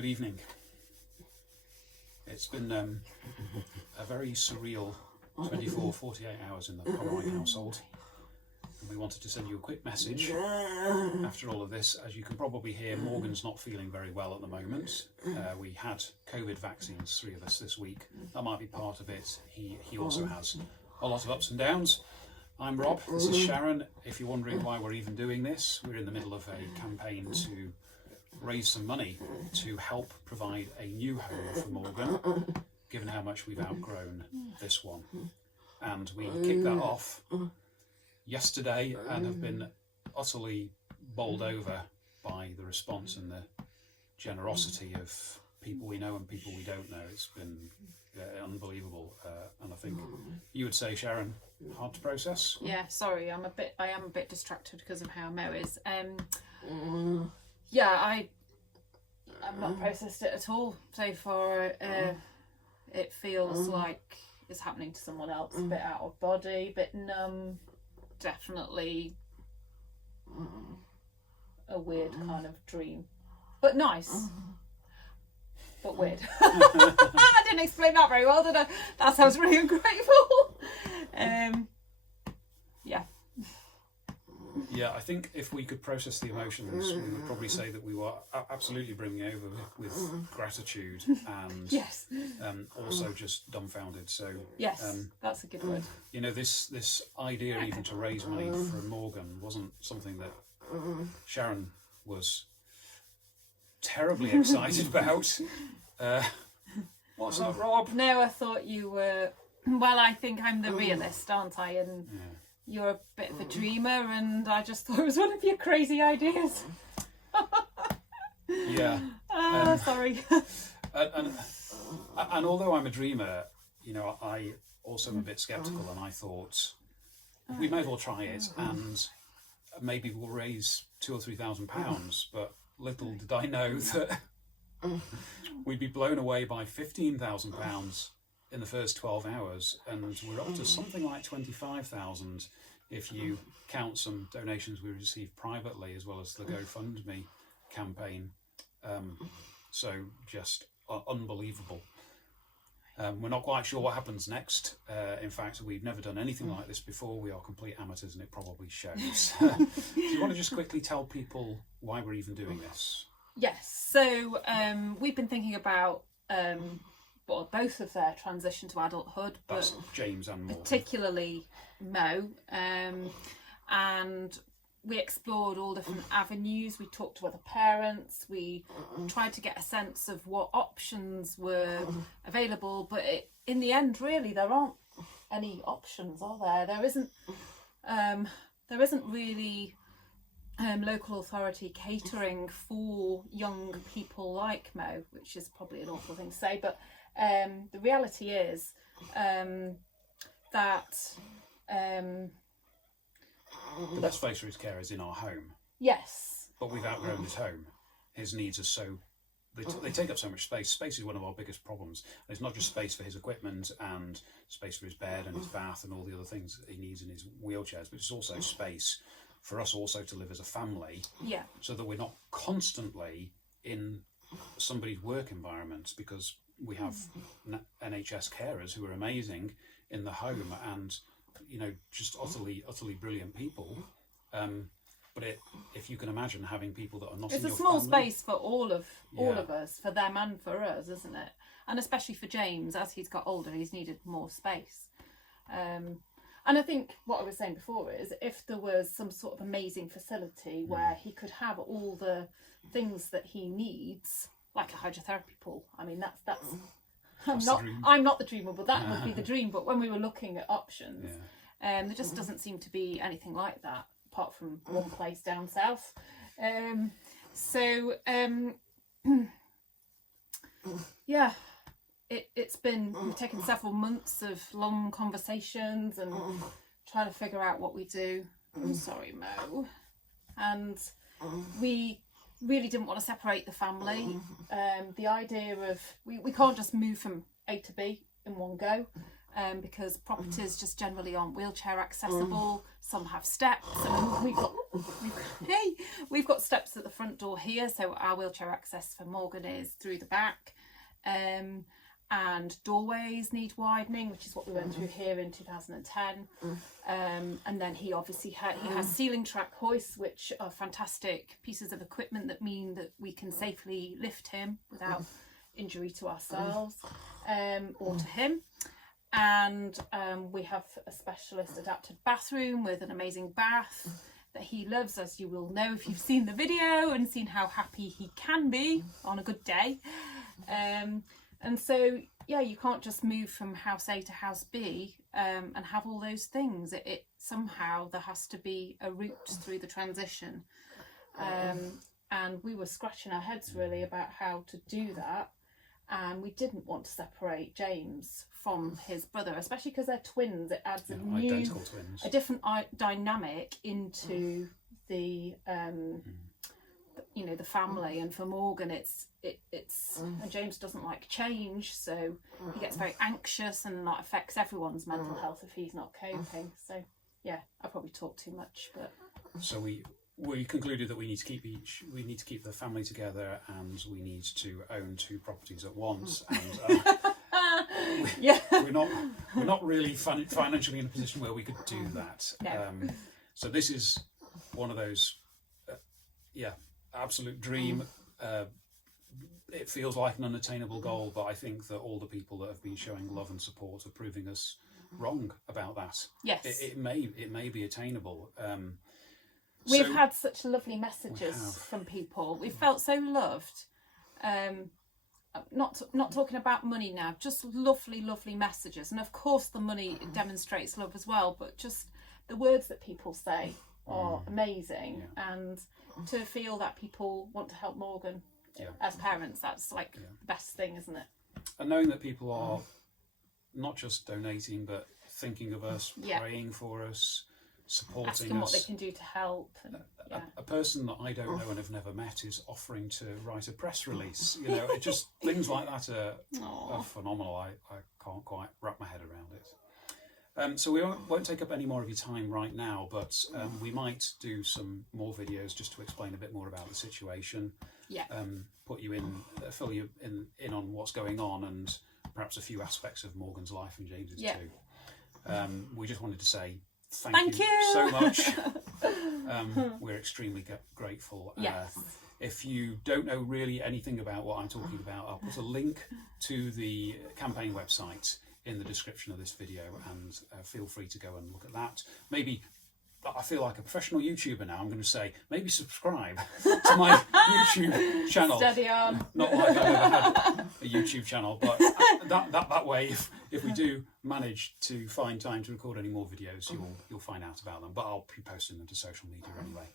Good evening. It's been a very surreal 48 hours in the Pomeroy household. And we wanted to send you a quick message after all of this. As you can probably hear, Morgan's not feeling very well at the moment. We had COVID vaccines, 3 of us this week. That might be part of it. He also has a lot of ups and downs. I'm Rob, this is Sharon. If you're wondering why we're even doing this, we're in the middle of a campaign to raise some money to help provide a new home for Morgan, given how much we've outgrown this one. And we kicked that off yesterday and have been utterly bowled over by the response and the generosity of people we know and people we don't know. It's been unbelievable, and I think you would say, Sharon, hard to process. Yeah, sorry, I am a bit distracted because of how Mo is. I've not processed it at all so far. It feels like it's happening to someone else, a bit out of body, a bit numb, definitely a weird kind of dream, but nice. But weird. I didn't explain that very well, did I? That sounds really ungrateful. Yeah, I think if we could process the emotions, we would probably say that we were absolutely brimming over with gratitude and yes. Also just dumbfounded. So yes, that's a good word. You know, this idea even to raise money for Morgan wasn't something that Sharon was terribly excited about. What's up, Rob? No, I thought you were. Well, I think I'm the realist, aren't I? And you're a bit of a dreamer, and I just thought it was one of your crazy ideas. Yeah. Sorry. And although I'm a dreamer, you know, I also am a bit sceptical, and I thought we may as well try it, and maybe we'll raise £2,000 or £3,000. But little did I know that we'd be blown away by £15,000 in the first 12 hours, and we're up to something like 25,000 if you count some donations we received privately as well as the GoFundMe campaign. So just unbelievable. We're not quite sure what happens next. In fact, we've never done anything like this before. We are complete amateurs, and it probably shows. Do you want to just quickly tell people why we're even doing this? Yes. So we've been thinking about both of their transition to adulthood, but that's James and Morgan. Particularly Mo, and we explored all different avenues. We talked to other parents. We tried to get a sense of what options were available, but in the end, really, there aren't any options, are there? There isn't really local authority catering for young people like Mo, which is probably an awful thing to say, but the reality is that the best place for his care is in our home. Yes. But we've outgrown his home. His needs are so... They take up so much space. Space is one of our biggest problems. It's not just space for his equipment and space for his bed and his bath and all the other things that he needs in his wheelchairs, but it's also space for us also to live as a family. Yeah. So that we're not constantly in somebody's work environment, because we have NHS carers who are amazing in the home and, you know, just utterly brilliant people. But if you can imagine having people that are not in your family. It's a small space for all of us, for them and for us, isn't it? And especially for James, as he's got older, he's needed more space. And I think what I was saying before is if there was some sort of amazing facility where he could have all the things that he needs, like a hydrotherapy pool. I mean, that's I'm not the dreamer, but that would be the dream. But when we were looking at options, there just doesn't seem to be anything like that, apart from one place down south. We've taken several months of long conversations and trying to figure out what we do. I'm sorry, Mo. And we really didn't want to separate the family. The idea of we can't just move from A to B in one go, because properties just generally aren't wheelchair accessible. Some have steps, and we've got steps at the front door here, so our wheelchair access for Morgan is through the back. And doorways need widening, which is what we went through here in 2010. And then he obviously has ceiling track hoists, which are fantastic pieces of equipment that mean that we can safely lift him without injury to ourselves or to him. And we have a specialist adapted bathroom with an amazing bath that he loves, as you will know if you've seen the video and seen how happy he can be on a good day. And so, yeah, you can't just move from house A to house B and have all those things. It somehow there has to be a route through the transition. And we were scratching our heads really about how to do that. And we didn't want to separate James from his brother, especially because they're twins. It adds a different dynamic into the the family. And for Morgan, it's and James doesn't like change, so he gets very anxious, and that affects everyone's mental health if he's not coping. So yeah, I probably talk too much, but so we concluded that we need to keep the family together, and we need to own 2 properties at once. And we're not really financially in a position where we could do that. No. So this is one of those, absolute dream. It feels like an unattainable goal, but I think that all the people that have been showing love and support are proving us wrong about that. Yes, it may be attainable. We've had such lovely messages from people. We felt so loved. Not talking about money now, just lovely messages. And of course the money demonstrates love as well, but just the words that people say are amazing. And to feel that people want to help Morgan as parents, that's like the best thing, isn't it? And knowing that people are not just donating, but thinking of us, praying for us, supporting asking us. What they can do to help. And, a person that I don't know and have never met is offering to write a press release. It just things like that are phenomenal. I can't quite wrap my head around it. So we won't take up any more of your time right now, but we might do some more videos just to explain a bit more about the situation. Yeah. Put you in, fill you in on what's going on, and perhaps a few aspects of Morgan's life and James's too. We just wanted to say thank you so much. We're extremely grateful. Yes. If you don't know really anything about what I'm talking about, I'll put a link to the campaign website in the description of this video, and feel free to go and look at that. Maybe, I feel like a professional YouTuber now, I'm going to say, maybe subscribe to my YouTube channel. Steady on. Not like I've ever had a YouTube channel, but that way, if we do manage to find time to record any more videos, you'll find out about them. But I'll be posting them to social media anyway.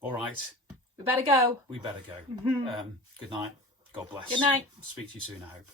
All right. We better go. Good night. God bless. Good night. Speak to you soon, I hope.